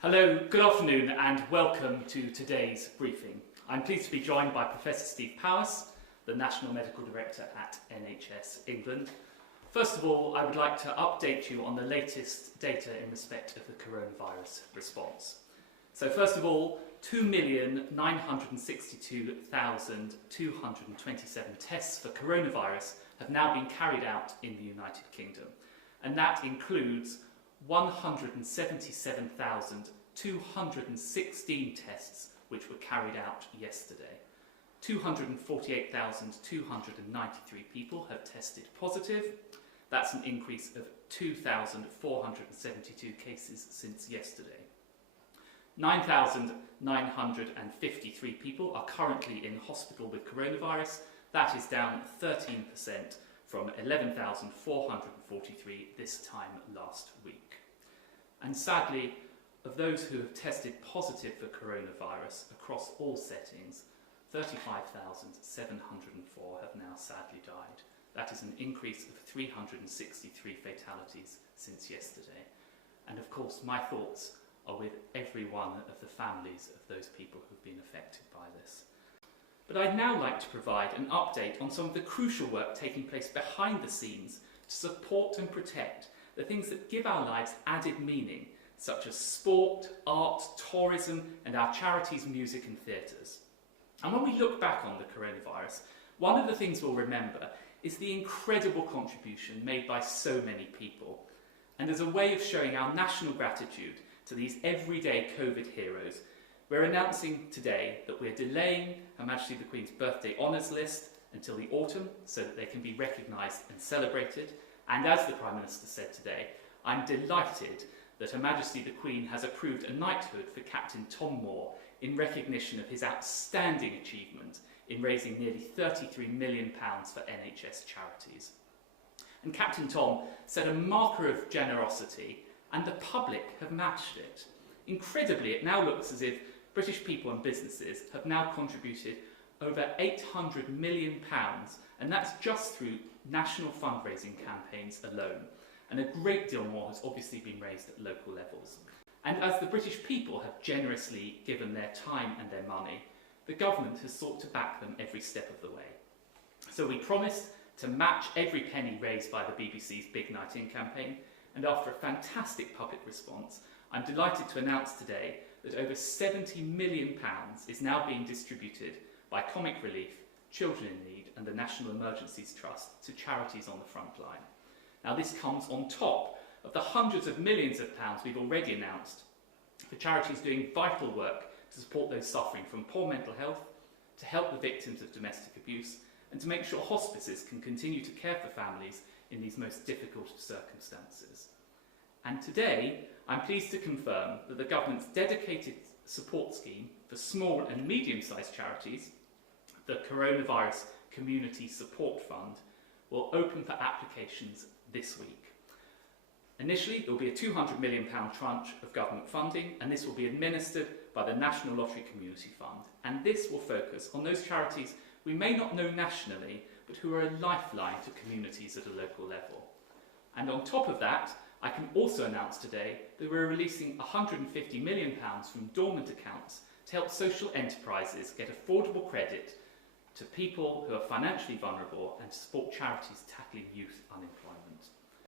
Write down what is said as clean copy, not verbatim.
Hello, good afternoon and welcome to today's briefing. I'm pleased to be joined by Professor Steve Powers, the National Medical Director at NHS England. First of all, I would like to update you on the latest data in respect of the coronavirus response. So first of all, 2,962,227 tests for coronavirus have now been carried out in the United Kingdom, and that includes 177,216 tests which were carried out yesterday. 248,293 people have tested positive. That's an increase of 2,472 cases since yesterday. 9,953 people are currently in hospital with coronavirus. That is down 13% from 11,443 this time last week. And sadly, of those who have tested positive for coronavirus across all settings, 35,704 have now sadly died. That is an increase of 363 fatalities since yesterday. And of course, my thoughts are with every one of the families of those people who've been affected by this. But I'd now like to provide an update on some of the crucial work taking place behind the scenes to support and protect the things that give our lives added meaning, such as sport, art, tourism, and our charities, music and theatres. And when we look back on the coronavirus, one of the things we'll remember is the incredible contribution made by so many people. And as a way of showing our national gratitude to these everyday COVID heroes, we're announcing today that we're delaying Her Majesty the Queen's birthday honours list until the autumn so that they can be recognised and celebrated. And as the Prime Minister said today, I'm delighted that Her Majesty the Queen has approved a knighthood for Captain Tom Moore in recognition of his outstanding achievement in raising nearly £33 million for NHS charities. And Captain Tom set a marker of generosity, and the public have matched it. Incredibly, it now looks as if British people and businesses have now contributed over £800 million, and that's just through national fundraising campaigns alone. And a great deal more has obviously been raised at local levels. And as the British people have generously given their time and their money, the government has sought to back them every step of the way. So we promised to match every penny raised by the BBC's Big Night In campaign, and after a fantastic public response, I'm delighted to announce today that over £70 million is now being distributed by Comic Relief, Children in Need and the National Emergencies Trust to charities on the front line. Now this comes on top of the hundreds of millions of pounds we've already announced for charities doing vital work to support those suffering from poor mental health, to help the victims of domestic abuse, and to make sure hospices can continue to care for families in these most difficult circumstances. And today, I'm pleased to confirm that the government's dedicated support scheme for small and medium-sized charities, the Coronavirus Community Support Fund, will open for applications this week. Initially, there will be a £200 million tranche of government funding, and this will be administered by the National Lottery Community Fund. And this will focus on those charities we may not know nationally, but who are a lifeline to communities at a local level. And on top of that, I can also announce today that we're releasing £150 million from dormant accounts to help social enterprises get affordable credit to people who are financially vulnerable and to support charities tackling youth unemployment.